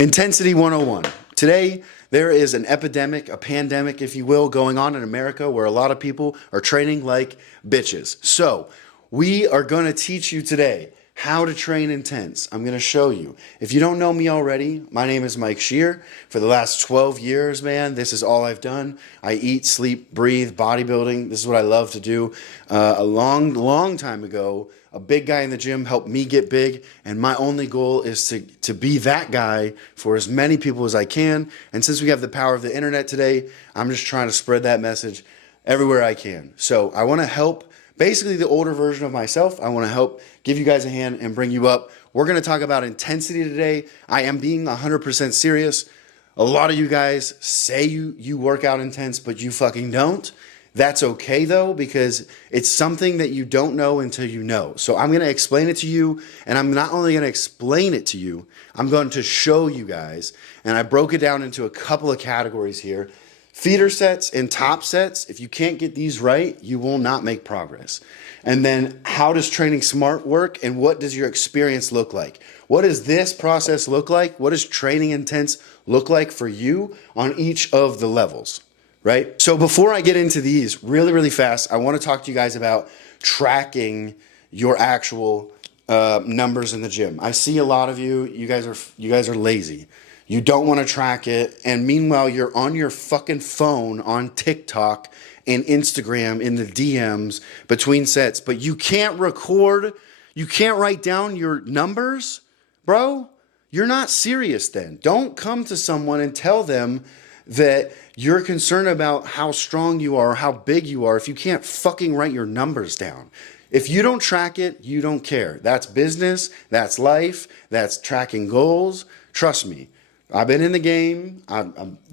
Intensity 101. Today, there is an epidemic, a pandemic, if you will, going on in America where a lot of people are training like bitches. So, we are going to teach you today how to train intense. I'm going to show you. If you don't know me already, my name is Mike Shear. For the last 12 years, man, this is all I've done. I eat, sleep, breathe, bodybuilding. This is what I love to do. A long time ago, a big guy in the gym helped me get big, and my only goal is to be that guy for as many people as I can. And since we have the power of the internet today, I'm just trying to spread that message everywhere I can. So I want to help, basically the older version of myself. I want to help give you guys a hand and bring you up. We're going to talk about intensity today. I am being 100% serious. A lot of you guys say you work out intense, but you fucking don't. That's okay though, because it's something that you don't know until you know. So I'm going to explain it to you, and I'm not only going to explain it to you, I'm going to show you guys. And I broke it down into a couple of categories here. Feeder sets and top sets. If you can't get these right, you will not make progress. And then how does training smart work, and what does your experience look like? What does this process look like? What does training intense look like for you on each of the levels? Right? So before I get into these really fast, I want to talk to you guys about tracking your actual numbers in the gym. I see a lot of you guys are lazy. You don't want to track it, and meanwhile you're on your fucking phone on TikTok and Instagram in the DMs between sets, but you can't record, you can't write down your numbers, bro. You're not serious then. Don't come to someone and tell them that you're concerned about how strong you are or how big you are if you can't fucking write your numbers down. If you don't track it, you don't care. That's business, that's life, that's tracking goals. Trust me, I've been in the game.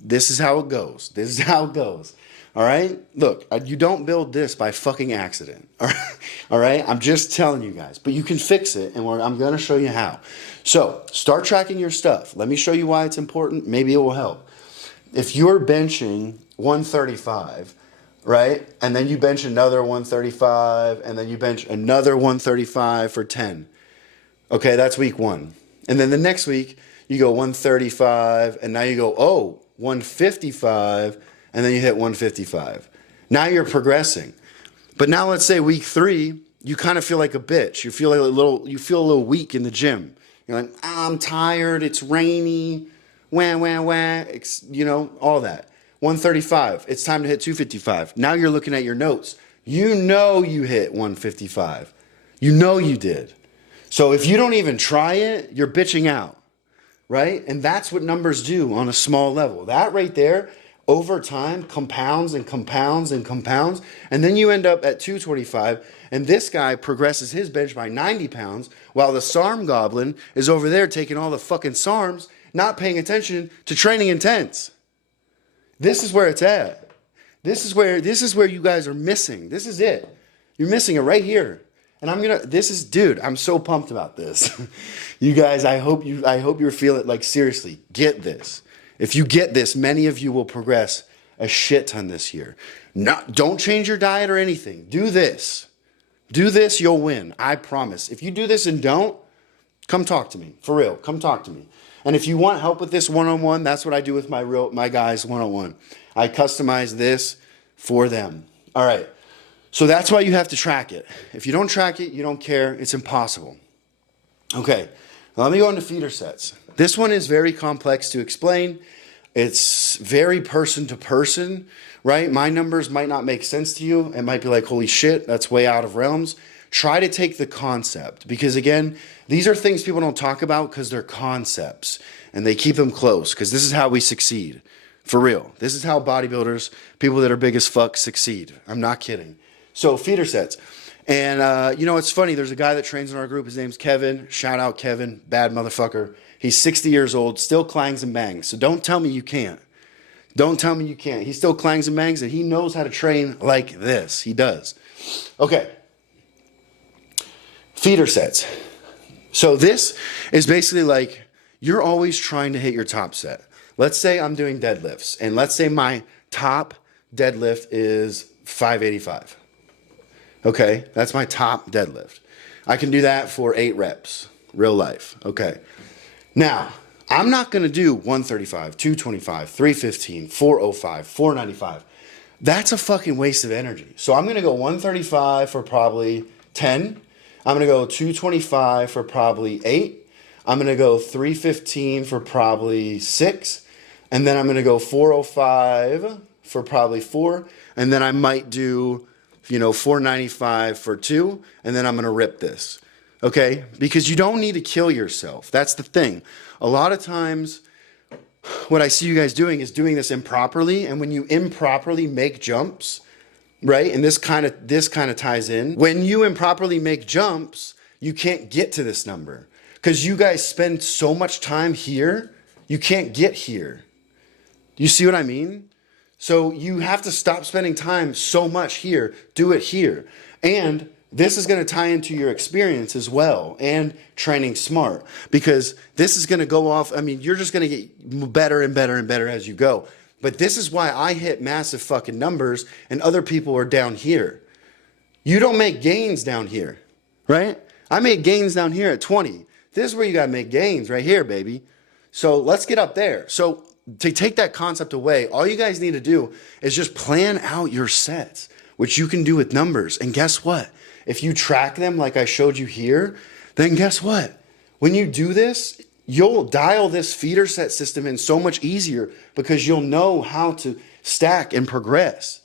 This is how it goes. This is how it goes. All right? Look, you don't build this by fucking accident. All right? I'm just telling you guys. But you can fix it, and I'm going to show you how. So start tracking your stuff. Let me show you why it's important. Maybe it will help. If you're benching 135, right, and then you bench another 135, and then you bench another 135 for 10, okay, that's week one. And then the next week, you go 135, and now you go, 155, and then you hit 155. Now you're progressing. But now let's say week three, you kind of feel like a bitch. You feel a little weak in the gym. You're like, I'm tired, it's rainy. Wah, you know, all that. 135, it's time to hit 255. Now you're looking at your notes. You know you hit 155. You know you did. So if you don't even try it, you're bitching out, right? And that's what numbers do on a small level. That right there, over time, compounds and compounds and compounds. And then you end up at 225, and this guy progresses his bench by 90 pounds, while the SARM goblin is over there taking all the fucking SARMs, not paying attention to training intense. This is where it's at. This is where you guys are missing. This is it. You're missing it right here. And dude, I'm so pumped about this. You guys, I hope you're feeling like, seriously, get this. If you get this, many of you will progress a shit ton this year. Don't change your diet or anything. Do this. Do this, you'll win. I promise. If you do this and don't, come talk to me. For real, come talk to me. And if you want help with this one-on-one, that's what I do with my guys one-on-one. I customize this for them. All right. So that's why you have to track it. If you don't track it, you don't care. It's impossible. Okay. Now let me go into feeder sets. This one is very complex to explain. It's very person to person, right? My numbers might not make sense to you. It might be like, holy shit, that's way out of realms. Try to take the concept, because again, these are things people don't talk about because they're concepts, and they keep them close because this is how we succeed. For real. This is how bodybuilders, people that are big as fuck, succeed. I'm not kidding. So feeder sets. And you know, it's funny. There's a guy that trains in our group. His name's Kevin. Shout out Kevin. Bad motherfucker. He's 60 years old, still clangs and bangs. So don't tell me you can't. Don't tell me you can't. He still clangs and bangs, and he knows how to train like this. He does. Okay. Feeder sets. So this is basically like, you're always trying to hit your top set. Let's say I'm doing deadlifts, and let's say my top deadlift is 585. Okay, that's my top deadlift. I can do that for 8 reps, real life. Okay. Now, I'm not going to do 135, 225, 315, 405, 495. That's a fucking waste of energy. So I'm going to go 135 for probably 10. I'm going to go 225 for probably 8. I'm going to go 315 for probably 6. And then I'm going to go 405 for probably 4. And then I might do, 495 for 2. And then I'm going to rip this. Okay? Because you don't need to kill yourself. That's the thing. A lot of times, what I see you guys doing is doing this improperly. And when you improperly make jumps, right? And this kind of ties in. When you improperly make jumps, you can't get to this number. Because you guys spend so much time here, you can't get here. You see what I mean? So you have to stop spending time so much here, do it here. And this is going to tie into your experience as well and training smart, because this is going to go off. I mean, you're just going to get better and better and better as you go. But this is why I hit massive fucking numbers and other people are down here. You don't make gains down here, right? I make gains down here at 20. This is where you got to make gains right here, baby. So let's get up there. So to take that concept away, all you guys need to do is just plan out your sets, which you can do with numbers. And guess what? If you track them like I showed you here, then guess what? When you do this, you'll dial this feeder set system in so much easier because you'll know how to stack and progress.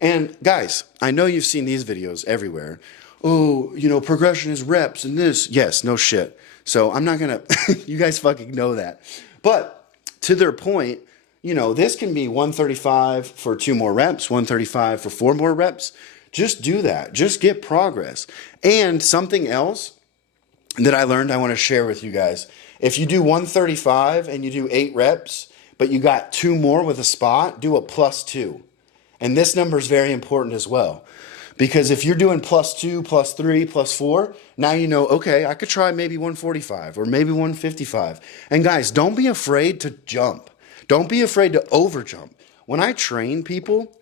And guys, I know you've seen these videos everywhere. Oh, progression is reps and this. Yes, no shit. So I'm not going to, you guys fucking know that. But to their point, this can be 135 for 2 more reps, 135 for 4 more reps. Just do that. Just get progress. And something else that I learned I want to share with you guys. If you do 135 and you do 8 reps, but you got 2 more with a spot, do a +2. And this number is very important as well. Because if you're doing +2, +3, +4, now you know, okay, I could try maybe 145 or maybe 155. And guys, don't be afraid to jump. Don't be afraid to overjump. When I train people,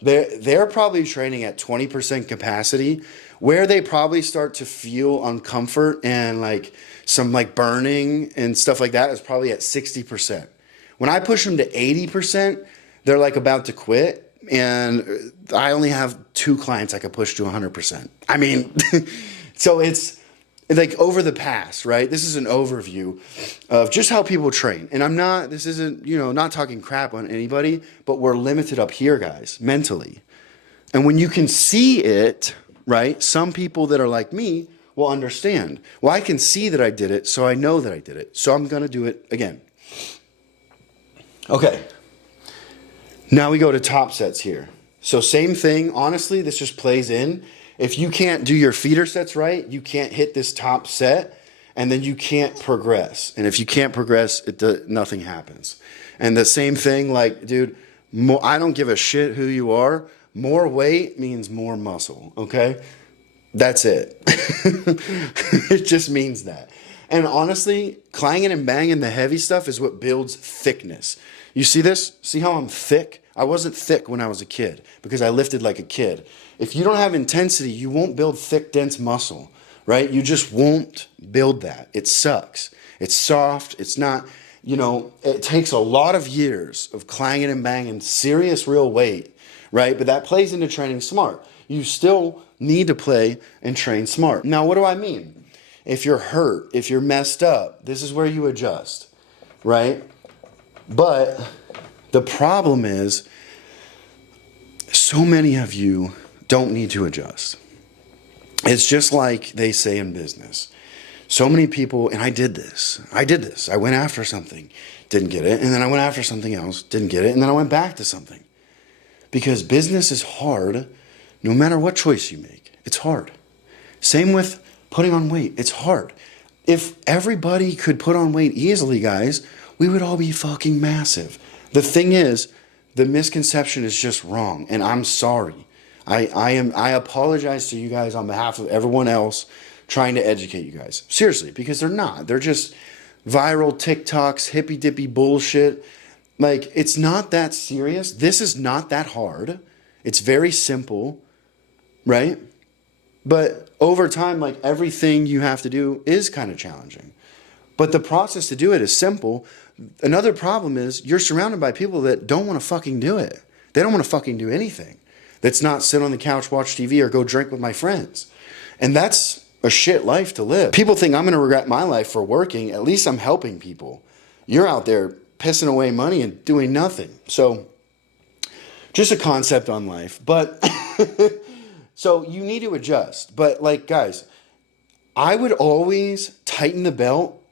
they're probably training at 20% capacity, where they probably start to feel uncomfort and like some like burning and stuff like that is probably at 60%. When I push them to 80%, they're like about to quit. And I only have 2 clients I could push to 100%. I mean, so it's like over the past, right? This is an overview of just how people train. And this isn't, not talking crap on anybody, but we're limited up here, guys, mentally. And when you can see it, right? Some people that are like me will understand. Well, I can see that I did it, so I know that I did it. So I'm going to do it again. Okay. Now we go to top sets here. So same thing. Honestly, this just plays in. If you can't do your feeder sets right, you can't hit this top set, and then you can't progress. And if you can't progress, nothing happens. And the same thing, like, dude, I don't give a shit who you are. More weight means more muscle, okay? That's it. It just means that. And honestly, clanging and banging the heavy stuff is what builds thickness. You see this? See how I'm thick? I wasn't thick when I was a kid because I lifted like a kid. If you don't have intensity, you won't build thick, dense muscle, right? You just won't build that. It sucks. It's soft. It's not, it takes a lot of years of clanging and banging serious real weight, right? But that plays into training smart. You still need to play and train smart. Now, what do I mean? If you're hurt, if you're messed up, this is where you adjust, right? But the problem is so many of you don't need to adjust. It's just like they say in business. So many people, and I did this. I went after something, didn't get it. And then I went after something else, didn't get it. And then I went back to something. Because business is hard no matter what choice you make. It's hard. Same with putting on weight. It's hard. If everybody could put on weight easily, guys, we would all be fucking massive. The thing is, the misconception is just wrong, and I'm sorry. I apologize to you guys on behalf of everyone else trying to educate you guys. Seriously, because they're not. They're just viral TikToks, hippy dippy bullshit. Like, it's not that serious. This is not that hard. It's very simple, right? But over time, like everything you have to do is kind of challenging. But the process to do it is simple. Another problem is you're surrounded by people that don't want to fucking do it. They don't want to fucking do anything. That's not sit on the couch, watch TV, or go drink with my friends. And that's a shit life to live. People think I'm going to regret my life for working. At least I'm helping people. You're out there pissing away money and doing nothing. So just a concept on life. But so you need to adjust. But like, guys, I would always tighten the belt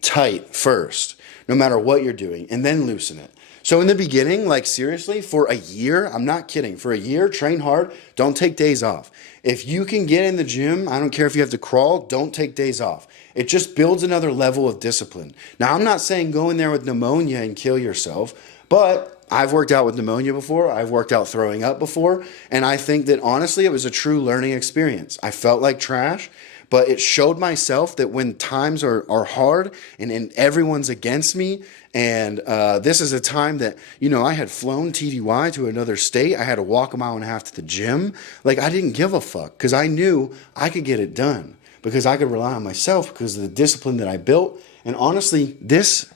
tight first, no matter what you're doing, and then loosen it. So in the beginning, like seriously, for a year, I'm not kidding, for a year, train hard, don't take days off. If you can get in the gym, I don't care if you have to crawl, don't take days off. It just builds another level of discipline. Now, I'm not saying go in there with pneumonia and kill yourself, but I've worked out with pneumonia before. I've worked out throwing up before. And I think that honestly, it was a true learning experience. I felt like trash, but it showed myself that when times are hard and everyone's against me, and this is a time that, you know, I had flown TDY to another state. I had to walk 1.5 miles to the gym. Like, I didn't give a fuck because I knew I could get it done because I could rely on myself because of the discipline that I built. And honestly, this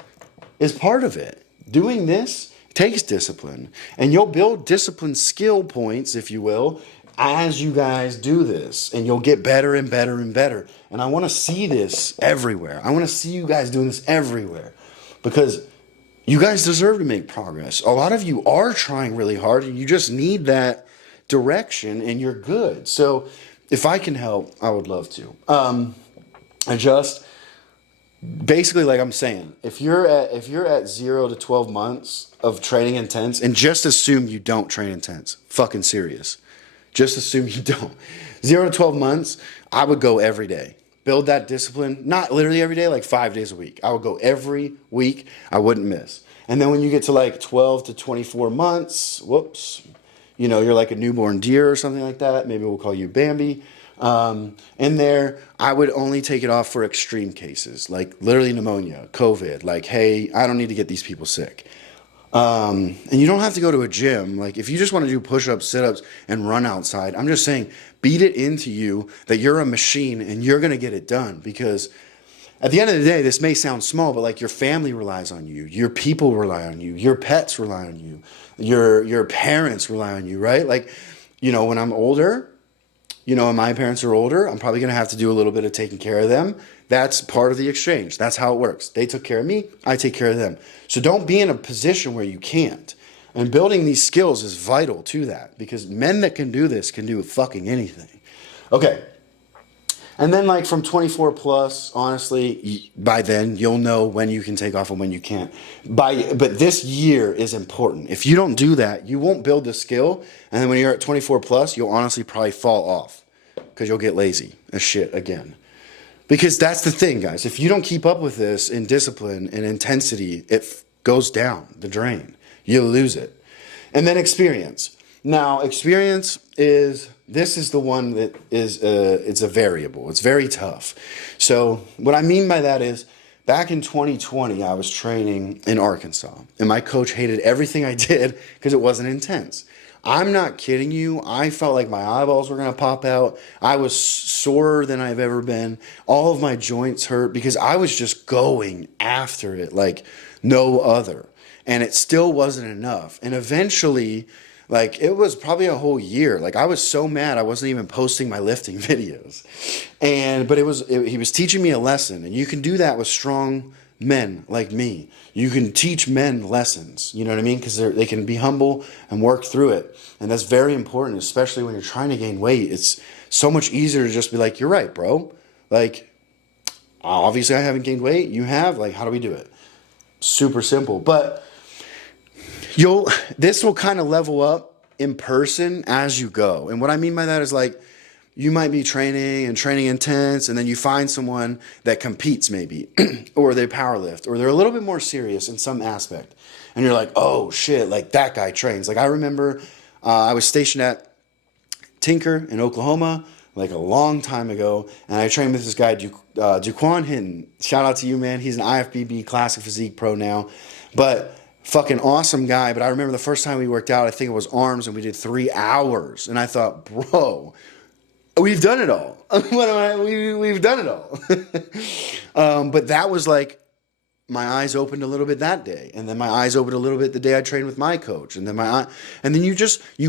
is part of it. Doing this takes discipline, and you'll build discipline skill points, if you will, as you guys do this, and you'll get better and better and better. And I want to see this everywhere. I want to see you guys doing this everywhere because you guys deserve to make progress. A lot of you are trying really hard and you just need that direction and you're good. So if I can help, I would love to. I just basically, like I'm saying, if you're at 0 to 12 months of training intense, and just assume you don't train intense, fucking serious. Just assume you don't. 0 to 12 months, I would go every day. Build that discipline, not literally every day, like 5 days a week. I would go every week. I wouldn't miss. And then when you get to like 12 to 24 months, whoops, you know, you're like a newborn deer or something like that. Maybe we'll call you Bambi. In there, I would only take it off for extreme cases, like literally pneumonia, COVID. Like, hey, I don't need to get these people sick. And you don't have to go to a gym. Like, if you just want to do push-ups, sit-ups, and run outside, I'm just saying, beat it into you that you're a machine and you're going to get it done. Because at the end of the day, this may sound small, but like your family relies on you, your people rely on you, your pets rely on you, your parents rely on you, right? Like, you know, when I'm older, you know, and my parents are older, I'm probably going to have to do a little bit of taking care of them. That's part of the exchange. That's how it works. They took care of me, I take care of them. So don't be in a position where you can't. And building these skills is vital to that because men that can do this can do fucking anything. Okay. And then like from 24 plus, honestly, by then you'll know when you can take off and when you can't. But this year is important. If you don't do that, you won't build the skill. And then when you're at 24 plus, you'll honestly probably fall off because you'll get lazy as shit again. Because that's the thing, guys. If you don't keep up with this in discipline and intensity, it goes down the drain. You lose it. And then experience. Now, experience is, this is the one that is, it's a variable. It's very tough. So what I mean by that is, back in 2020, I was training in Arkansas. And my coach hated everything I did because it wasn't intense. I'm not kidding you. I felt like my eyeballs were going to pop out. I was sorer than I've ever been. All of my joints hurt because I was just going after it like no other. And it still wasn't enough. And eventually, like, it was probably a whole year. Like, I was so mad I wasn't even posting my lifting videos. But he was teaching me a lesson. And you can do that with strong men like me. You can teach men lessons, you know what I mean? Because they can be humble and work through it. And that's very important, especially when you're trying to gain weight. It's so much easier to just be like, you're right, bro. Like, obviously I haven't gained weight. You have. Like, how do we do it? Super simple. But this will kind of level up in person as you go. And what I mean by that is, like, you might be training intense, and then you find someone that competes maybe, or they power lift, or they're a little bit more serious in some aspect. And you're like, oh shit, like that guy trains. Like, I remember I was stationed at Tinker in Oklahoma like a long time ago, and I trained with this guy, Duquan Hinton. Shout out to you, man. He's an IFBB Classic Physique Pro now. But fucking awesome guy. But I remember the first time we worked out, I think it was arms, and we did 3 hours. And I thought, bro, We've done it all. We've done it all. But that was like my eyes opened a little bit that day, and then my eyes opened a little bit the day I trained with my coach, and then you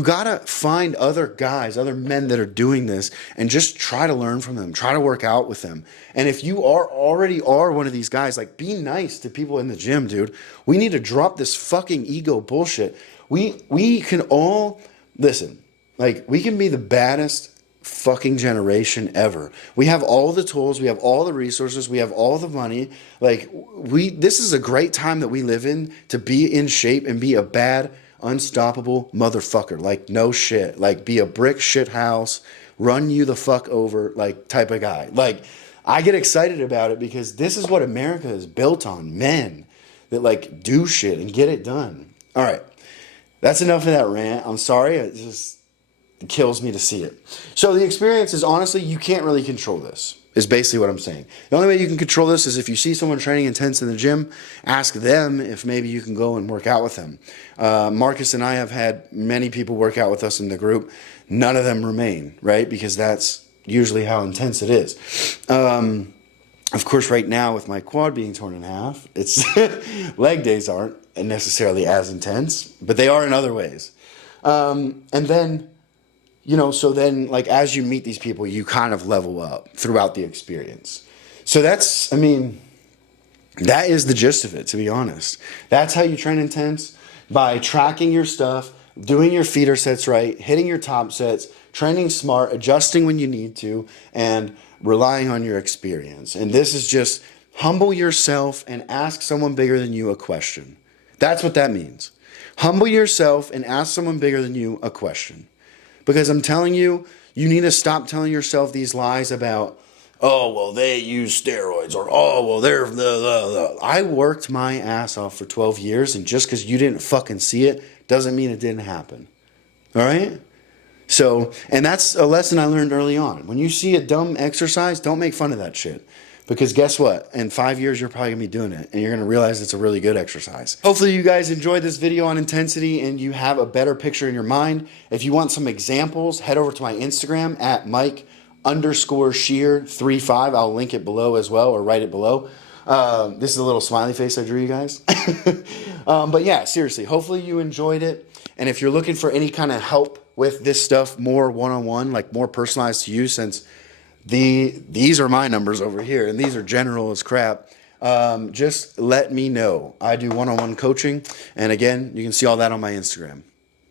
gotta find other guys, other men that are doing this, and just try to learn from them, try to work out with them. And if you already are one of these guys, like, be nice to people in the gym, dude. We need to drop this fucking ego bullshit. We can all listen. Like, we can be the baddest fucking generation ever. We have all the tools, we have all the resources, we have all the money. Like, this is a great time that we live in to be in shape and be a bad, unstoppable motherfucker. Like, no shit. Like, be a brick shit house, run you the fuck over, like, type of guy. Like, I get excited about it because this is what America is built on. Men that, like, do shit and get it done. All right. That's enough of that rant. I'm sorry. It kills me to see it. So the experience is, honestly, you can't really control this, is basically what I'm saying. The only way you can control this is if you see someone training intense in the gym, ask them if maybe you can go and work out with them. Marcus and I have had many people work out with us in the group. None of them remain, right? Because that's usually how intense it is. Of course, right now with my quad being torn in half, it's leg days aren't necessarily as intense, but they are in other ways. And then, so then, like, as you meet these people, you kind of level up throughout the experience. So that is the gist of it, to be honest. That's how you train intense, by tracking your stuff, doing your feeder sets right, hitting your top sets, training smart, adjusting when you need to, and relying on your experience. And this is just humble yourself and ask someone bigger than you a question. That's what that means. Humble yourself and ask someone bigger than you a question. Because I'm telling you, you need to stop telling yourself these lies about, oh, well, they use steroids, or, oh, well, they're the. I worked my ass off for 12 years, and just because you didn't fucking see it doesn't mean it didn't happen. All right? So, and that's a lesson I learned early on. When you see a dumb exercise, don't make fun of that shit. Because guess what? In 5 years, you're probably going to be doing it, and you're going to realize it's a really good exercise. Hopefully you guys enjoyed this video on intensity and you have a better picture in your mind. If you want some examples, head over to my Instagram at Mike_Shear35. I'll link it below as well, or write it below. This is a little smiley face I drew, you guys. But yeah, seriously, hopefully you enjoyed it. And if you're looking for any kind of help with this stuff, more one-on-one, like more personalized to you, since these are my numbers over here, and these are general as crap. Just let me know. I do one-on-one coaching, and again, you can see all that on my Instagram.